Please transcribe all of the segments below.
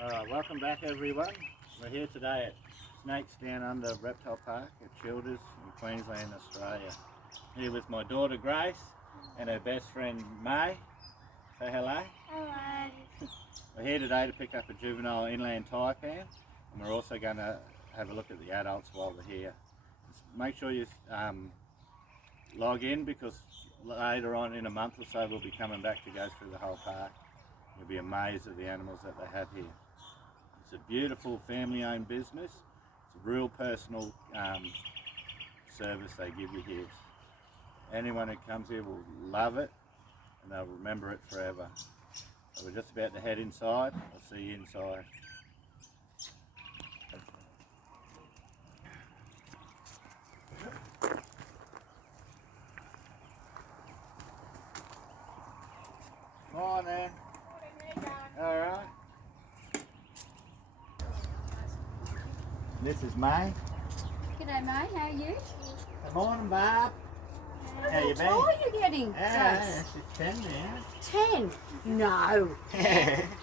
Alright, welcome back everyone. We're here today at Snakes Down Under Reptile Park at Childers in Queensland, Australia. Here with my daughter Grace and her best friend May. Say hello. Hello. We're here today to pick up a juvenile inland taipan, and we're also going to have a look at the adults while we're here. Make sure you log in, because later on in a month or so we'll be coming back to go through the whole park. You'll be amazed at the animals that they have here. It's a beautiful family-owned business. It's a real personal service they give you here. Anyone who comes here will love it and they'll remember it forever. So we're just about to head inside. I'll see you inside. Morning. Alright. This is May. G'day, May. How are you? Good morning, Barb. How you been? How are you getting? Yeah, she's 10 now. 10? No.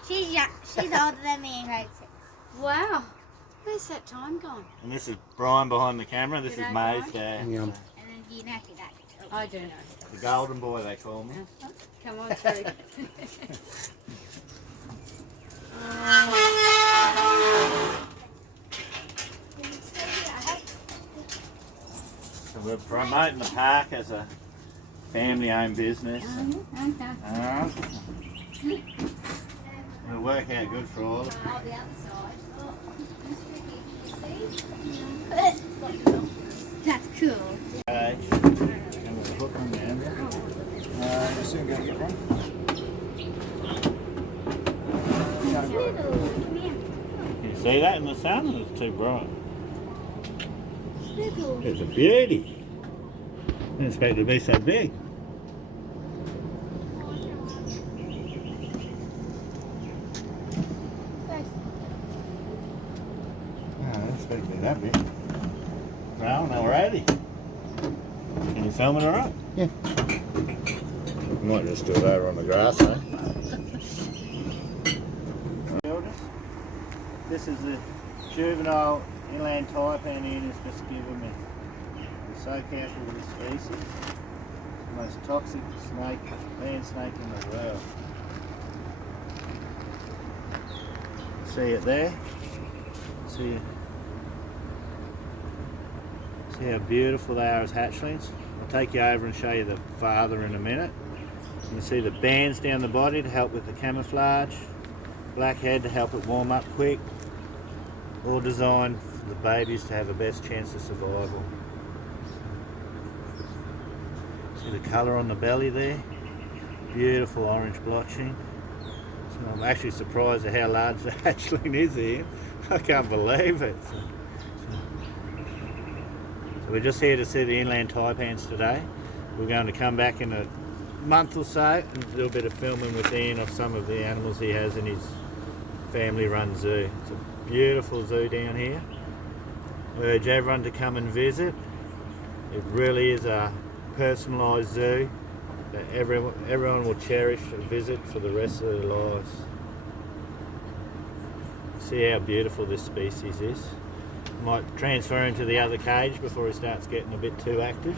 She's young. She's older than me in grade 6. Wow. Where's that time gone? And this is Brian behind the camera. This is G'day, May's dad. And then you know that. I do know. The golden boy, they call me. Come on through. So we're promoting the park as a family-owned business. It'll work out good for all of us. Oh, the other side. Oh, That's cool. Okay. And we'll hook them down. We're soon going to get one. Can you see that in the sun? It's too bright. Snuggle. It's a beauty. I didn't expect it to be so big. I didn't expect it to be that big. Well, alrighty. Can you film it alright? Yeah. Might just do it over on the grass, eh? This is the juvenile inland taipan Ian has just given me. I'm so careful with this species. It's the most toxic snake, land snake in the world. See it there? See how beautiful they are as hatchlings? I'll take you over and show you the father in a minute. You can see the bands down the body to help with the camouflage, black head to help it warm up quick, all designed for the babies to have the best chance of survival. See the colour on the belly there? Beautiful orange blotching. So I'm actually surprised at how large the hatchling is here. I can't believe it. So we're just here to see the inland taipans today. We're going to come back in a month or so and do a bit of filming with Ian of some of the animals he has in his family-run zoo. It's a beautiful zoo down here. I urge everyone to come and visit. It really is a personalised zoo that everyone will cherish a visit for the rest of their lives. See how beautiful this species is. Might transfer him to the other cage before he starts getting a bit too active.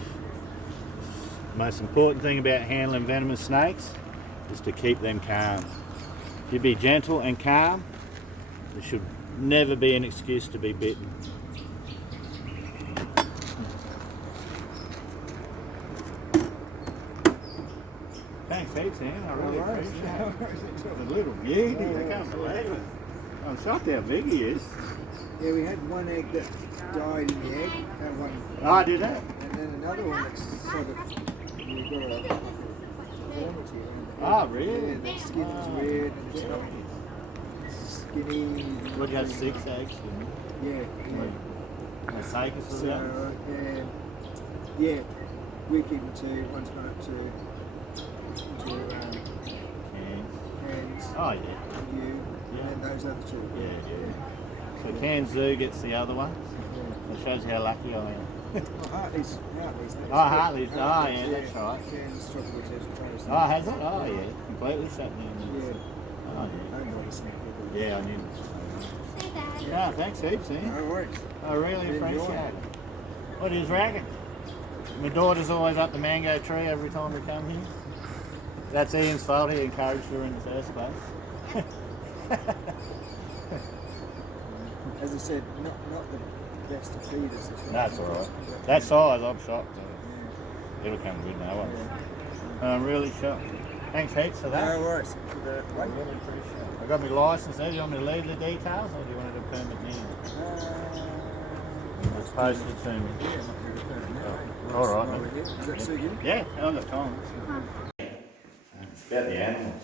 The most important thing about handling venomous snakes is to keep them calm. If you be gentle and calm, there should never be an excuse to be bitten. Thanks heaps, Ian. I really appreciate it. It's a little beauty. I can't believe it. I'm shocked how big he is. Yeah, we had one egg that died in the egg. That one. Oh, I did that. And then another one that's sort of, we've got a deformity around the head. Oh, really? Yeah, the skin is weird and it's not skinny. Well, you had 6 eggs, didn't you? Yeah. And Sacus was So, that? yeah, we're keeping 2. One's gone up to hands. Oh, yeah. You. Yeah. And those other 2. Yeah, yeah. So Cairns Zoo gets the other one. It shows how lucky I am. Oh, Hartley's. Oh, Hartley's. Oh, yeah, that's right. Cairns Tropical Territories. Oh, has it? Oh, yeah. Completely shut down. Yeah. Oh, yeah. I know it's not. Yeah, I knew. Yeah, thanks heaps, Ian. No worries. I really appreciate it. What do you reckon? My daughter's always up the mango tree every time we come here. That's Ian's fault, he encouraged her in the first place. As I said, not the best to feed us. That's alright. That size, I'm shocked. It'll come good now, won't it? I'm really shocked. Thanks heaps for that. No worries. I really appreciate it. I got my licence there. Do you want me to leave the details or do you want to do permit now? Just post it to me. Alright. Does that suit you? Yeah, I've got time. It's about the animals.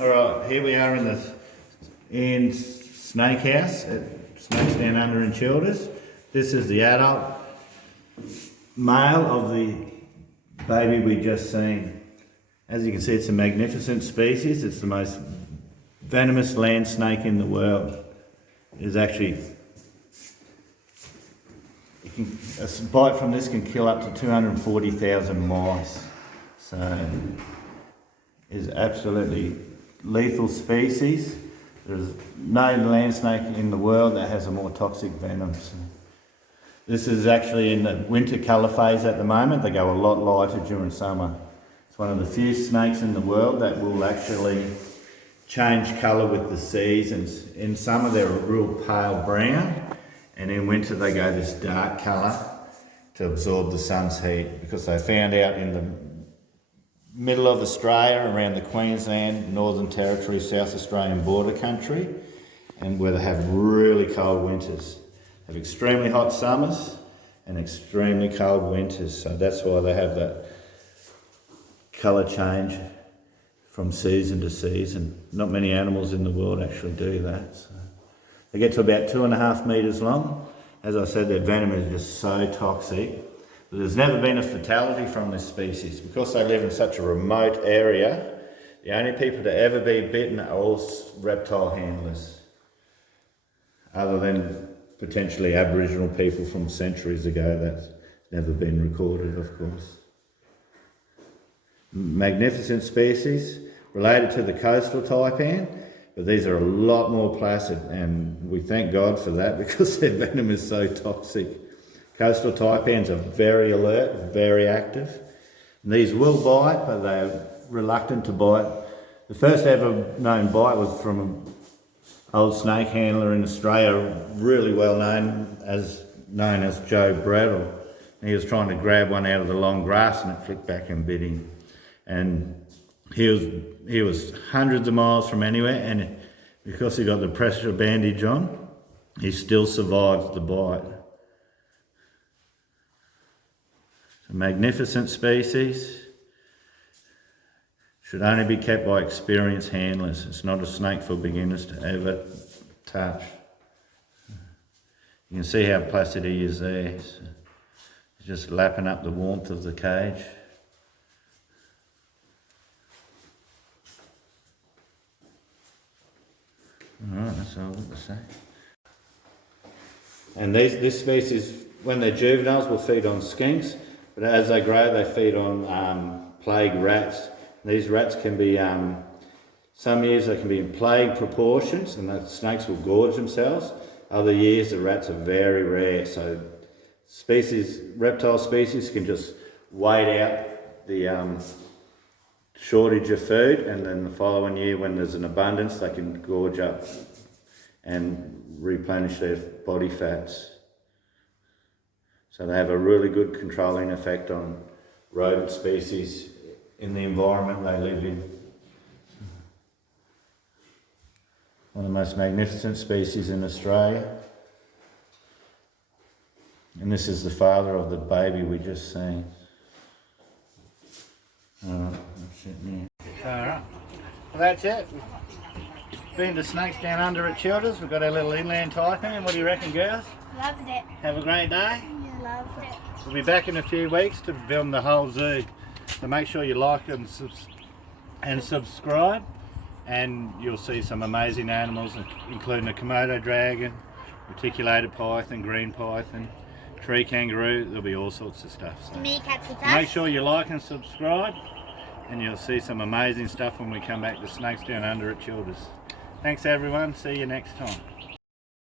Alright, here we are in Snake House at Snakes Down Under in Childers. This is the adult male of the baby we just seen. As you can see, it's a magnificent species. It's the most venomous land snake in the world. It is actually, a bite from this can kill up to 240,000 mice. So, it is absolutely lethal species. There's no land snake in the world that has a more toxic venom. So this is actually in the winter colour phase at the moment. They go a lot lighter during summer. It's one of the few snakes in the world that will actually change colour with the seasons. In summer they're a real pale brown, and in winter they go this dark colour to absorb the sun's heat, because they found out in the middle of Australia, around the Queensland, Northern Territory, South Australian border country, and where they have really cold winters. They have extremely hot summers and extremely cold winters, so that's why they have that colour change from season to season. Not many animals in the world actually do that. So they get to about 2.5 metres long. As I said, their venom is just so toxic. But there's never been a fatality from this species. Because they live in such a remote area, the only people to ever be bitten are all reptile handlers, other than potentially Aboriginal people from centuries ago. That's never been recorded, of course. Magnificent species, related to the coastal taipan, but these are a lot more placid, and we thank God for that, because their venom is so toxic. Coastal taipans are very alert, very active. And these will bite, but they're reluctant to bite. The first ever known bite was from an old snake handler in Australia, really well known as Joe Brattle. He was trying to grab one out of the long grass and it flicked back and bit him. And he was hundreds of miles from anywhere, and because he got the pressure bandage on, he still survived the bite. A magnificent species, should only be kept by experienced handlers. It's not a snake for beginners to ever touch. You can see how placid he is there. So he's just lapping up the warmth of the cage. Alright, that's all I've got to say. And this species, when they're juveniles, will feed on skinks. But as they grow, they feed on plague rats. These rats can be, some years they can be in plague proportions, and the snakes will gorge themselves. Other years the rats are very rare, so reptile species can just wait out the shortage of food, and then the following year when there's an abundance they can gorge up and replenish their body fats. So they have a really good controlling effect on rodent species in the environment they live in. One of the most magnificent species in Australia. And this is the father of the baby we just seen. Alright, well, that's it. Been to Snakes Down Under at Childers. We've got our little inland taipan. What do you reckon, girls? Loved it. Have a great day. Loved it. We'll be back in a few weeks to film the whole zoo. So make sure you like and subscribe, and you'll see some amazing animals, including a Komodo dragon, reticulated python, green python, tree kangaroo. There'll be all sorts of stuff. So Meerkats with make us. sure you like and subscribe, and you'll see some amazing stuff when we come back to Snakes Down Under at Childers. Thanks everyone. See you next time.